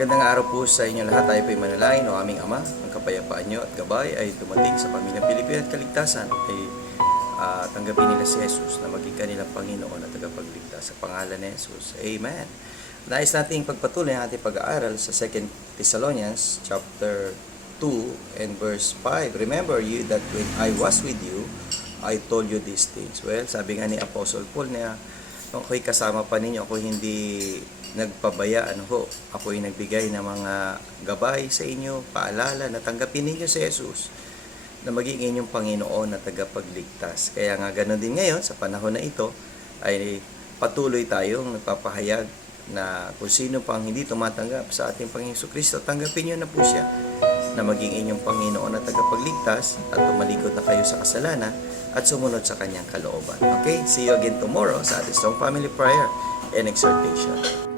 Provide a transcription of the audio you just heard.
Magandang araw po sa inyo lahat. Tayo po ay manalangin o aming Ama. Ang kapayapaan nyo at gabay ay dumating sa pamilyang Pilipino at kaligtasan ay tanggapin nila si Jesus na maging kanilang Panginoon at tagapagligtas. Sa pangalan ni Jesus. Amen. Nais nating pagpatuloy ang ating pag-aaral sa 2 Thessalonians chapter 2 and verse 5. Remember you that when I was with you, I told you these things. Well, sabi nga ni Apostle Paul na nung ako'y kasama pa ninyo, ako hindi nagpabaya, ako'y nagbigay ng mga gabay sa inyo, paalala na tanggapin ninyo si Jesus na maging inyong Panginoon na tagapagligtas. Kaya nga ganoon din ngayon, sa panahon na ito, ay patuloy tayong nagpapahayag na kung sino pang hindi tumatanggap sa ating Panginoon Jesucristo, tanggapin nyo na po siya na maging inyong Panginoon na tagapagligtas at tumalikod na kayo sa kasalanan at sumunod sa kanyang kalooban. Okay? See you again tomorrow sa ating Strong Family Prayer and Exhortation.